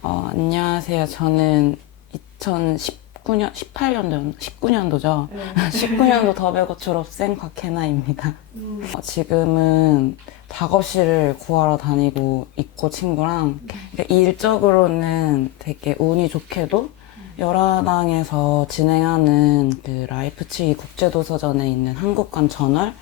안녕하세요. 저는 2019년, 19년도죠. 19년도 더베고 졸업생 곽혜나입니다. 지금은 작업실을 구하러 다니고 있고 친구랑 일적으로는 되게 운이 좋게도 열화당에서 진행하는 그 라이프치히 국제도서전에 있는 한국관 저널을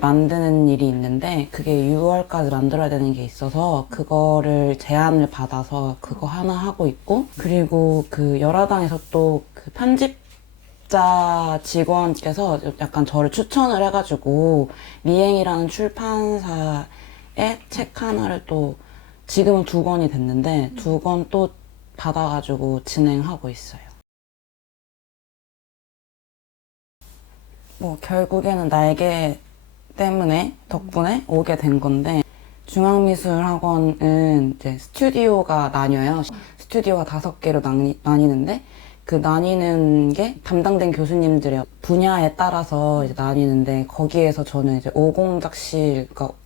만드는 일이 있는데 그게 6월까지 만들어야 되는 게 있어서 그거를 제안을 받아서 그거 하나 하고 있고, 그리고 그 열화당에서 또 그 편집자 직원께서 약간 저를 추천을 해가지고 미행이라는 출판사에 책 하나를 또 지금은 2권이 됐는데 2권 또 받아가지고 진행하고 있어요. 뭐 결국에는 날개 때문에 덕분에 오게 된 건데, 중앙미술학원은 이제 스튜디오가 나뉘어요. 스튜디오가 5개로 나뉘는데 그 나뉘는 게 담당된 교수님들의 분야에 따라서 이제 나뉘는데, 거기에서 저는 이제 오공작실, 그러니까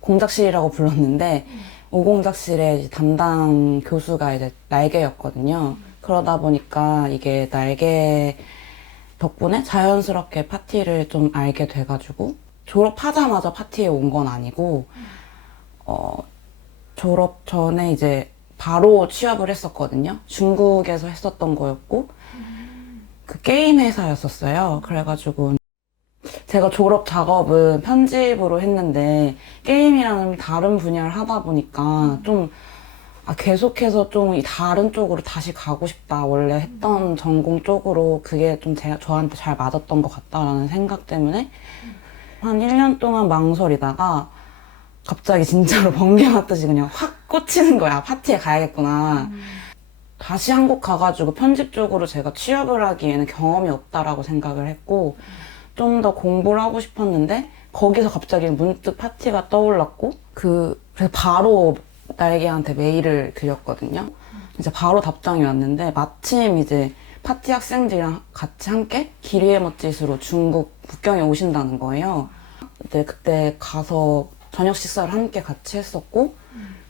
공작실이라고 불렀는데 오공작실의 이제 담당 교수가 이제 날개였거든요. 그러다 보니까 이게 날개 덕분에 자연스럽게 파티를 좀 알게 돼가지고, 졸업하자마자 파티에 온 건 아니고 졸업 전에 이제 바로 취업을 했었거든요. 중국에서 했었던 거였고 그 게임 회사였었어요. 그래가지고 제가 졸업 작업은 편집으로 했는데 게임이랑은 다른 분야를 하다 보니까 좀 계속해서 좀 이 다른 쪽으로 다시 가고 싶다. 원래 했던 전공 쪽으로 그게 좀 저한테 잘 맞았던 것 같다라는 생각 때문에 한 1년 동안 망설이다가 갑자기 진짜로 번개 맞듯이 그냥 확 꽂히는 거야. 파티에 가야겠구나. 다시 한국 가가지고 편집 쪽으로 제가 취업을 하기에는 경험이 없다라고 생각을 했고 좀 더 공부를 하고 싶었는데 거기서 갑자기 문득 파티가 떠올랐고 그래서 바로 날개한테 메일을 드렸거든요. 이제 바로 답장이 왔는데 마침 이제 파티 학생들이랑 같이 함께 기리에 멋짓으로 중국 북경에 오신다는 거예요. 그때 가서 저녁 식사를 함께 같이 했었고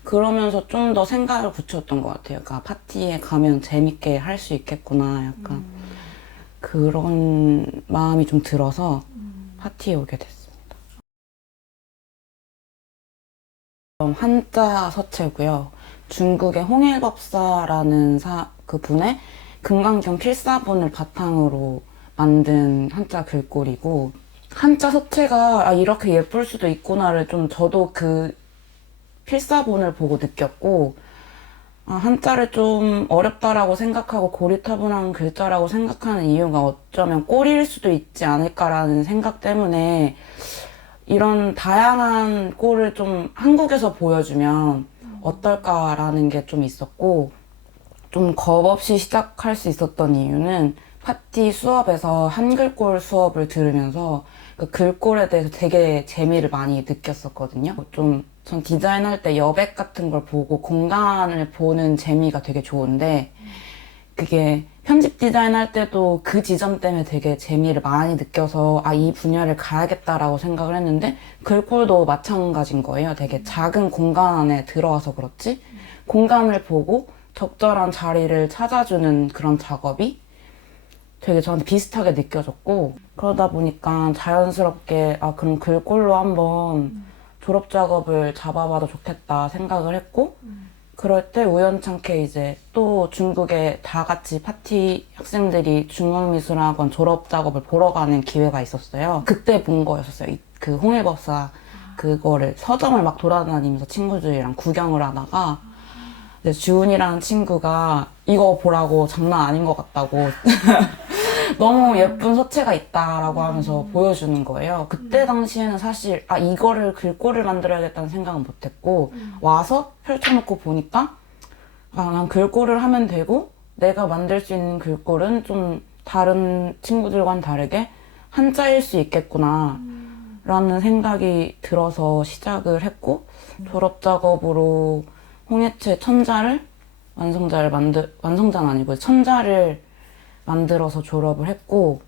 그러면서 좀 더 생각을 붙였던 것 같아요. 그러니까 파티에 가면 재밌게 할 수 있겠구나, 약간 그런 마음이 좀 들어서 파티에 오게 됐습니다. 한자 서체고요. 중국의 홍일법사라는 그 분의 금강경 필사본을 바탕으로 만든 한자 글꼴이고, 한자 서체가 이렇게 예쁠 수도 있구나를 좀 저도 그 필사본을 보고 느꼈고, 한자를 좀 어렵다라고 생각하고 고리타분한 글자라고 생각하는 이유가 어쩌면 꼴일 수도 있지 않을까라는 생각 때문에 이런 다양한 꼴을 좀 한국에서 보여주면 어떨까라는 게 좀 있었고, 좀 겁없이 시작할 수 있었던 이유는 파티 수업에서 한글꼴 수업을 들으면서 그 글꼴에 대해서 되게 재미를 많이 느꼈었거든요. 전 디자인할 때 여백 같은 걸 보고 공간을 보는 재미가 되게 좋은데, 그게 편집 디자인할 때도 그 지점 때문에 되게 재미를 많이 느껴서 이 분야를 가야겠다라고 생각을 했는데, 글꼴도 마찬가지인 거예요. 되게 작은 공간 안에 들어와서 그렇지 공간을 보고 적절한 자리를 찾아주는 그런 작업이 되게 저한테 비슷하게 느껴졌고, 그러다 보니까 자연스럽게 그럼 글꼴로 한번 졸업 작업을 잡아봐도 좋겠다 생각을 했고, 그럴 때 우연찮게 이제 또 중국에 다 같이 파티 학생들이 중앙미술학원 졸업 작업을 보러 가는 기회가 있었어요. 그때 본 거였었어요. 그 홍일법사 그거를 서점을 막 돌아다니면서 친구들이랑 구경을 하다가 주은이라는 친구가 이거 보라고 장난 아닌 것 같다고 너무 예쁜 서체가 있다라고 하면서 보여주는 거예요. 그때 당시에는 사실 이거를 글꼴을 만들어야겠다는 생각은 못했고, 와서 펼쳐놓고 보니까 난 글꼴을 하면 되고 내가 만들 수 있는 글꼴은 좀 다른 친구들과는 다르게 한자일 수 있겠구나 라는 생각이 들어서 시작을 했고, 졸업 작업으로 홍해체 천자를 완성자는 아니고 천자를 만들어서 졸업을 했고,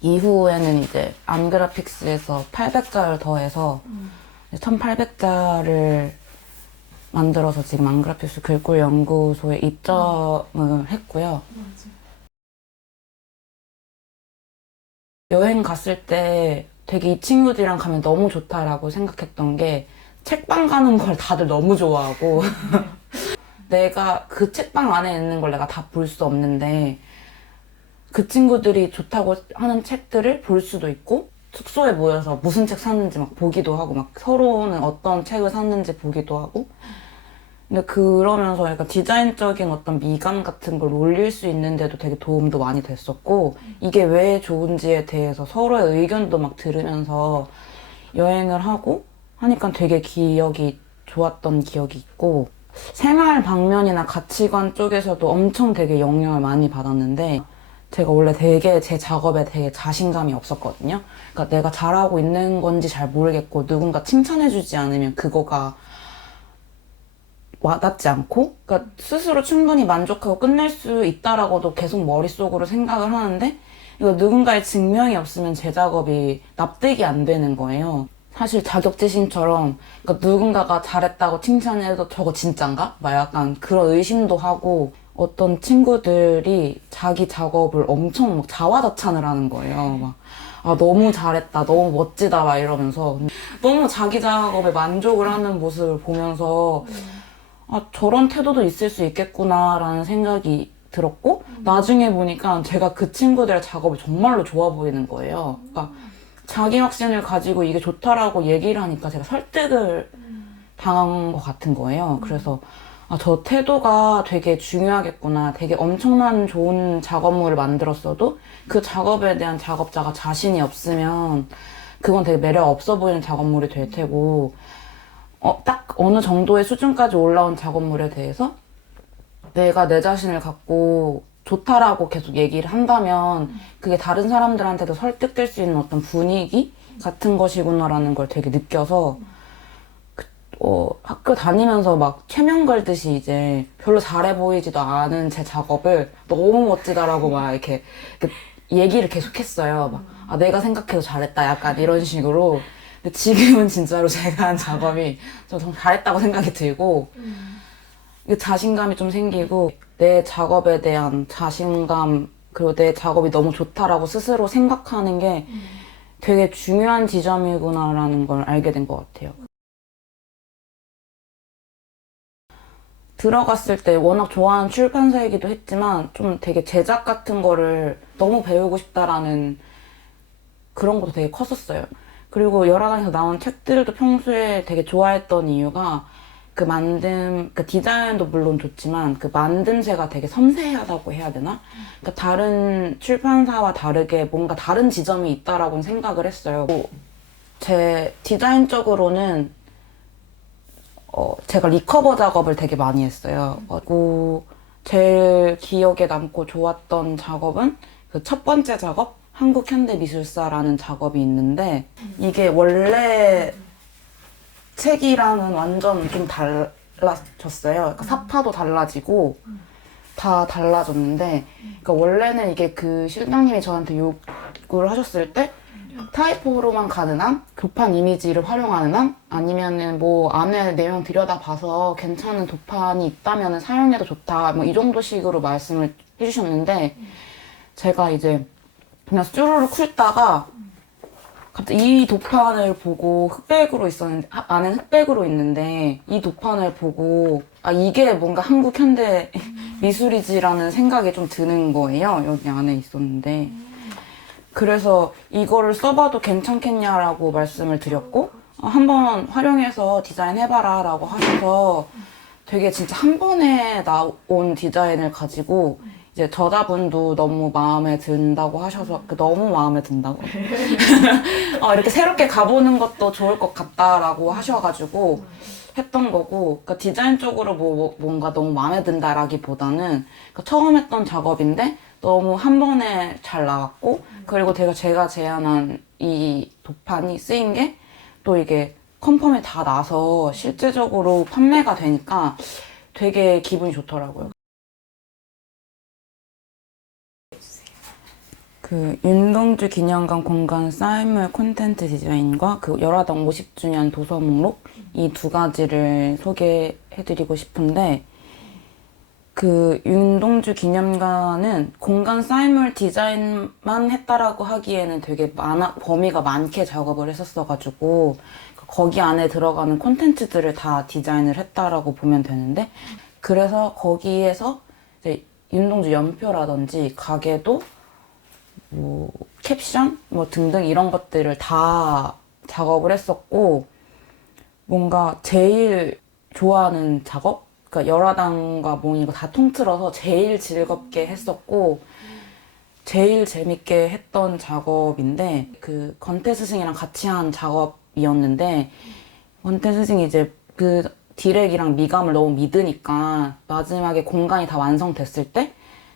이후에는 이제 암그래픽스에서 800자를 더해서 1800자를 만들어서 지금 안그라피스 글꼴 연구소에 입점을 했고요. 여행 갔을 때 되게 이 친구들이랑 가면 너무 좋다라고 생각했던 게 책방 가는 걸 다들 너무 좋아하고 내가 그 책방 안에 있는 걸 내가 다 볼 수 없는데 그 친구들이 좋다고 하는 책들을 볼 수도 있고 숙소에 모여서 무슨 책 샀는지 막 보기도 하고 막 서로는 어떤 책을 샀는지 보기도 하고 근데 그러면서 약간 디자인적인 어떤 미감 같은 걸 올릴 수 있는데도 되게 도움도 많이 됐었고 이게 왜 좋은지에 대해서 서로의 의견도 막 들으면서 여행을 하고 하니까 되게 기억이 좋았던 기억이 있고 생활 방면이나 가치관 쪽에서도 엄청 되게 영향을 많이 받았는데 제가 원래 되게 제 작업에 되게 자신감이 없었거든요. 그러니까 내가 잘하고 있는 건지 잘 모르겠고 누군가 칭찬해주지 않으면 그거가 와닿지 않고 그러니까 스스로 충분히 만족하고 끝낼 수 있다라고도 계속 머릿속으로 생각을 하는데 이거 누군가의 증명이 없으면 제 작업이 납득이 안 되는 거예요. 사실 자격지심처럼 그러니까 누군가가 잘했다고 칭찬해도 저거 진짠가? 막 약간 그런 의심도 하고 어떤 친구들이 자기 작업을 엄청 막 자화자찬을 하는 거예요. 막, 아, 너무 잘했다, 너무 멋지다, 막 이러면서 너무 자기 작업에 만족을 하는 모습을 보면서 아, 저런 태도도 있을 수 있겠구나라는 생각이 들었고 나중에 보니까 제가 그 친구들의 작업이 정말로 좋아 보이는 거예요. 그러니까 자기 확신을 가지고 이게 좋다라고 얘기를 하니까 제가 설득을 당한 것 같은 거예요. 그래서 아, 저 태도가 되게 중요하겠구나. 되게 엄청난 좋은 작업물을 만들었어도 그 작업에 대한 작업자가 자신이 없으면 그건 되게 매력 없어 보이는 작업물이 될 테고 딱 어느 정도의 수준까지 올라온 작업물에 대해서 내가 내 자신을 갖고 좋다라고 계속 얘기를 한다면 그게 다른 사람들한테도 설득될 수 있는 어떤 분위기 같은 것이구나라는 걸 되게 느껴서 학교 다니면서 막 최면 걸듯이 이제 별로 잘해 보이지도 않은 제 작업을 너무 멋지다라고 막 이렇게 얘기를 계속 했어요. 막, 아, 내가 생각해도 잘했다. 약간 이런 식으로. 근데 지금은 진짜로 제가 한 작업이 좀 잘했다고 생각이 들고, 자신감이 좀 생기고, 내 작업에 대한 자신감, 그리고 내 작업이 너무 좋다라고 스스로 생각하는 게 되게 중요한 지점이구나라는 걸 알게 된 것 같아요. 들어갔을 때 워낙 좋아하는 출판사이기도 했지만 좀 되게 제작 같은 거를 너무 배우고 싶다라는 그런 것도 되게 컸었어요. 그리고 열화강에서 나온 책들도 평소에 되게 좋아했던 이유가 그 디자인도 물론 좋지만 그 만듦새가 되게 섬세하다고 해야 되나? 그러니까 다른 출판사와 다르게 뭔가 다른 지점이 있다라고는 생각을 했어요. 제 디자인적으로는 제가 리커버 작업을 되게 많이 했어요. 그리고 제일 기억에 남고 좋았던 작업은 그 첫 번째 작업? 한국현대미술사라는 작업이 있는데 이게 원래 책이랑은 완전 좀 달라졌어요. 그러니까 사파도 달라지고 다 달라졌는데 그러니까 원래는 이게 그 실장님이 저한테 요구를 하셨을 때 타이포로만 가능한 도판 이미지를 활용하는 한 아니면은 뭐 안에 내용 들여다봐서 괜찮은 도판이 있다면 사용해도 좋다 뭐 이 정도식으로 말씀을 해주셨는데 제가 이제 그냥 쭈루루 훑다가 갑자기 이 도판을 보고 흑백으로 있었는데 안엔 흑백으로 있는데 이 도판을 보고 아 이게 뭔가 한국 현대 미술이지라는 생각이 좀 드는 거예요. 여기 안에 있었는데 그래서 이거를 써봐도 괜찮겠냐라고 말씀을 드렸고 한번 활용해서 디자인해봐라 라고 하셔서 되게 진짜 한 번에 나온 디자인을 가지고 이제 저자분도 너무 마음에 든다고 하셔서 너무 마음에 든다고 이렇게 새롭게 가보는 것도 좋을 것 같다라고 하셔가지고 했던 거고 그러니까 디자인적으로 뭔가 너무 마음에 든다라기보다는 그러니까 처음 했던 작업인데 너무 한 번에 잘 나왔고 그리고 제가 제안한 이 도판이 쓰인 게 또 이게 컨펌이 다 나서 실제적으로 판매가 되니까 되게 기분이 좋더라고요. 그 윤동주 기념관 공간 쌓인물 콘텐츠 디자인과 그 열화당 50주년 도서 목록 이 두 가지를 소개해드리고 싶은데 그 윤동주 기념관은 공간 쌓인물 디자인만 했다라고 하기에는 되게 범위가 많게 작업을 했었어가지고 거기 안에 들어가는 콘텐츠들을 다 디자인을 했다라고 보면 되는데 그래서 거기에서 이제 윤동주 연표라든지 가게도 뭐 캡션 뭐 등등 이런 것들을 다 작업을 했었고 뭔가 제일 좋아하는 작업? 그러니까 열화당과 뭐 이거 다 통틀어서 제일 즐겁게 했었고 제일 재밌게 했던 작업인데 그 권태 스승이랑 같이 한 작업이었는데 권태 스승이 이제 그 디렉이랑 미감을 너무 믿으니까 마지막에 공간이 다 완성됐을 때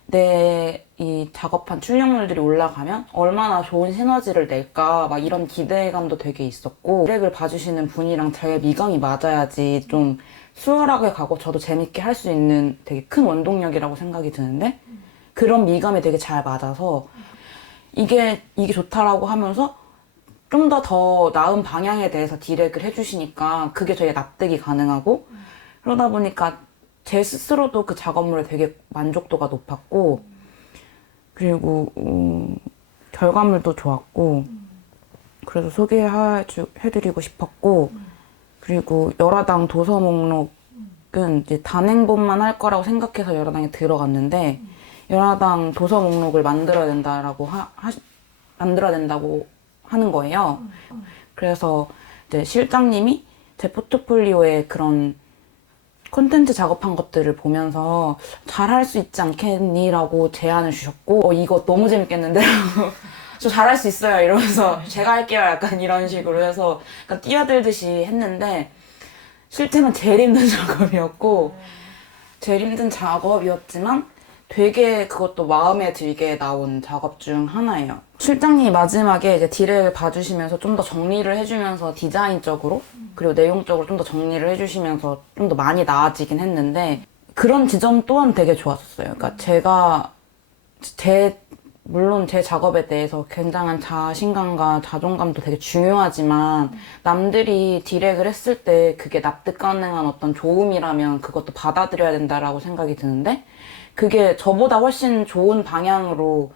내 이 작업한 출력물들이 올라가면 얼마나 좋은 시너지를 낼까 막 이런 기대감도 되게 있었고 디렉을 봐주시는 분이랑 제 미감이 맞아야지 좀 수월하게 가고 저도 재밌게 할 수 있는 되게 큰 원동력이라고 생각이 드는데 그런 미감이 되게 잘 맞아서 이게 좋다라고 하면서 좀 더 나은 방향에 대해서 디렉을 해주시니까 그게 되게 납득이 가능하고 그러다 보니까 제 스스로도 그 작업물에 되게 만족도가 높았고 그리고 결과물도 좋았고 그래서 소개해드리고 싶었고 그리고 열화당 도서 목록은 이제 단행본만 할 거라고 생각해서 열화당에 들어갔는데 열화당 도서 목록을 만들어야 된다라고 만들어야 된다고 하는 거예요. 그래서 이제 실장님이 제 포트폴리오에 그런 콘텐츠 작업한 것들을 보면서 잘할 수 있지 않겠니? 라고 제안을 주셨고 이거 너무 재밌겠는데? 저 잘할 수 있어요 이러면서 제가 할게요 약간 이런 식으로 해서 약간 뛰어들듯이 했는데 실제는 제일 힘든 작업이었고 제일 힘든 작업이었지만 되게 그것도 마음에 들게 나온 작업 중 하나예요. 실장님이 마지막에 이제 디렉을 봐주시면서 좀 더 정리를 해주면서 디자인적으로 그리고 내용적으로 좀 더 정리를 해주시면서 좀 더 많이 나아지긴 했는데 그런 지점 또한 되게 좋았었어요. 그러니까 제가 물론 제 작업에 대해서 굉장한 자신감과 자존감도 되게 중요하지만 남들이 디렉을 했을 때 그게 납득 가능한 어떤 좋음이라면 그것도 받아들여야 된다라고 생각이 드는데 그게 저보다 훨씬 좋은 방향으로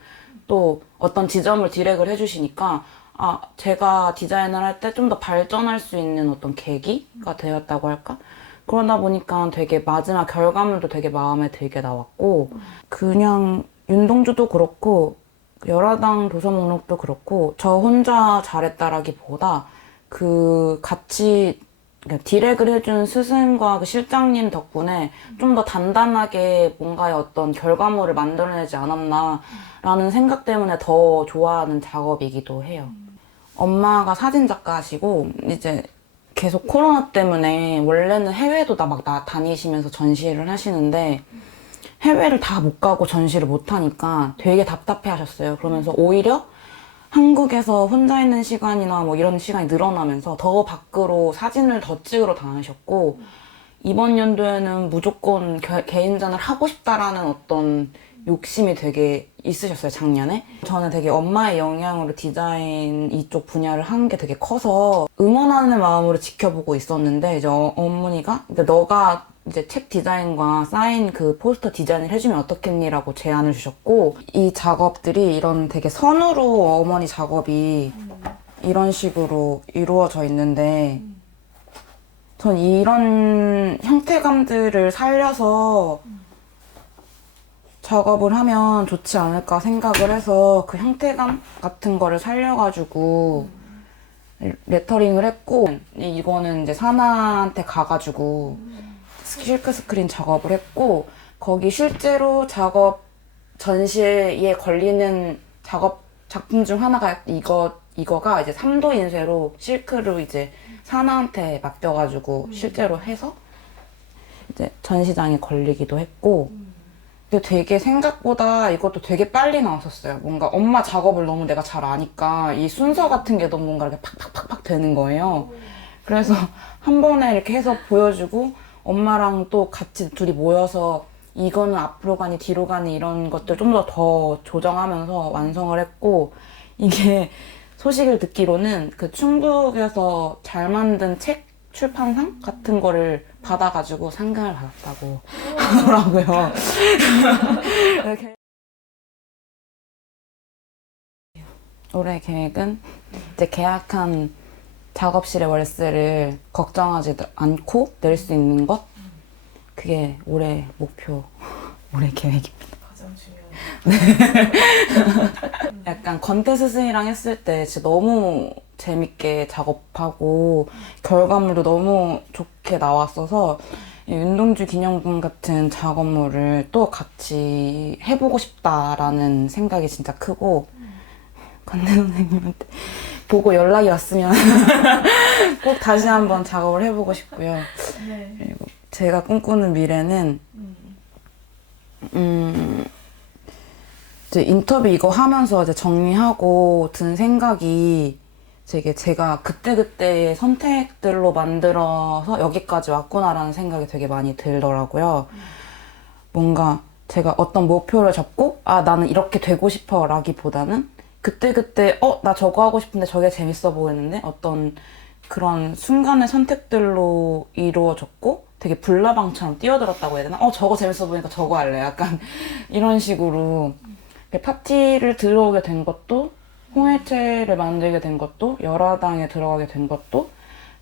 또 어떤 지점을 디렉을 해주시니까 제가 디자인을 할 때 좀 더 발전할 수 있는 어떤 계기가 되었다고 할까? 그러다 보니까 되게 마지막 결과물도 되게 마음에 들게 나왔고 그냥 윤동주도 그렇고 열화당 도서 목록도 그렇고 저 혼자 잘했다라기보다 그 같이 디렉을 해준 스승과 그 실장님 덕분에 좀 더 단단하게 뭔가의 어떤 결과물을 만들어내지 않았나라는 생각 때문에 더 좋아하는 작업이기도 해요. 엄마가 사진 작가시고 이제 계속 코로나 때문에 원래는 해외도 막 다니시면서 전시를 하시는데 해외를 다 못 가고 전시를 못 하니까 되게 답답해 하셨어요. 그러면서 오히려 한국에서 혼자 있는 시간이나 뭐 이런 시간이 늘어나면서 더 밖으로 사진을 더 찍으러 다니셨고 이번 연도에는 무조건 개인전을 하고 싶다라는 어떤 욕심이 되게 있으셨어요, 작년에. 저는 되게 엄마의 영향으로 디자인 이쪽 분야를 한 게 되게 커서 응원하는 마음으로 지켜보고 있었는데 이제 어머니가 너가 이제 책 디자인과 사인 그 포스터 디자인을 해주면 어떻겠니라고 제안을 주셨고 이 작업들이 이런 되게 선으로 어머니 작업이 이런 식으로 이루어져 있는데 전 이런 형태감들을 살려서 작업을 하면 좋지 않을까 생각을 해서 그 형태감 같은 거를 살려가지고 레터링을 했고 이거는 이제 사나한테 가가지고 실크 스크린 작업을 했고 거기 실제로 작업 전시에 걸리는 작품 중 하나가 이거가 이제 3도 인쇄로 실크로 이제 사나한테 맡겨가지고 실제로 해서 이제 전시장에 걸리기도 했고 근데 되게 생각보다 이것도 되게 빨리 나왔었어요. 뭔가 엄마 작업을 너무 내가 잘 아니까 이 순서 같은 게 너무 뭔가 이렇게 팍팍팍팍 되는 거예요. 그래서 한 번에 이렇게 해서 보여주고 엄마랑 또 같이 둘이 모여서 이거는 앞으로 가니 뒤로 가니 이런 것들 좀 더 조정하면서 완성을 했고, 이게 소식을 듣기로는 그 충북에서 잘 만든 책 출판상 같은 거를 받아가지고 상금을 받았다고 하더라고요. 이렇게. 올해 계획은 이제 계약한 작업실의 월세를 걱정하지 않고 낼 수 있는 것? 그게 올해 목표, 올해 계획입니다. 가장 중요한. 약간 건태 스승이랑 했을 때 진짜 너무 재밌게 작업하고 결과물도 너무 좋게 나왔어서 이 윤동주 기념품 같은 작업물을 또 같이 해보고 싶다라는 생각이 진짜 크고, 건태 선생님한테 보고 연락이 왔으면 꼭 다시 한번 작업을 해보고 싶고요. 네. 그리고 제가 꿈꾸는 미래는 이제 인터뷰 이거 하면서 이제 정리하고 든 생각이, 되게 제가 그때그때의 선택들로 만들어서 여기까지 왔구나라는 생각이 되게 많이 들더라고요. 뭔가 제가 어떤 목표를 잡고 나는 이렇게 되고 싶어 라기보다는 그때그때 나 저거 하고 싶은데 저게 재밌어 보이는데, 어떤 그런 순간의 선택들로 이루어졌고 되게 불나방처럼 뛰어들었다고 해야 되나? 저거 재밌어 보니까 저거 할래. 약간 이런 식으로 파티를 들어오게 된 것도, 홍해체를 만들게 된 것도, 열화당에 들어가게 된 것도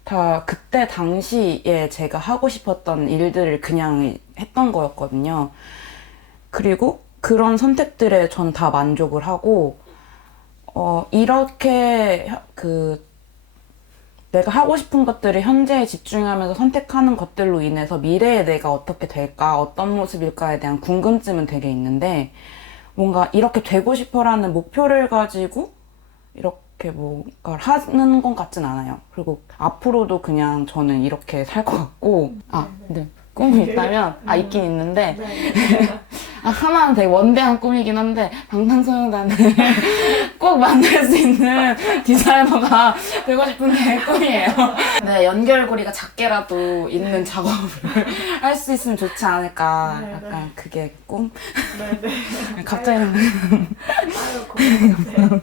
다 그때 당시에 제가 하고 싶었던 일들을 그냥 했던 거였거든요. 그리고 그런 선택들에 전 다 만족을 하고, 이렇게 내가 하고 싶은 것들을 현재에 집중하면서 선택하는 것들로 인해서 미래에 내가 어떻게 될까, 어떤 모습일까에 대한 궁금증은 되게 있는데, 뭔가 이렇게 되고 싶어라는 목표를 가지고 이렇게 뭔가를 하는 것 같진 않아요. 그리고 앞으로도 그냥 저는 이렇게 살 것 같고, 근데 꿈이 있다면, 있긴 있는데, 하나는 되게 원대한 꿈이긴 한데, 방탄소년단을 꼭 만들 수 있는 디자이너가 되고 싶은 게 꿈이에요. 네, 연결고리가 작게라도 있는 작업을 할 수 있으면 좋지 않을까. 약간 그게 꿈? 네네. 갑자기. 아유, 고맙습니다.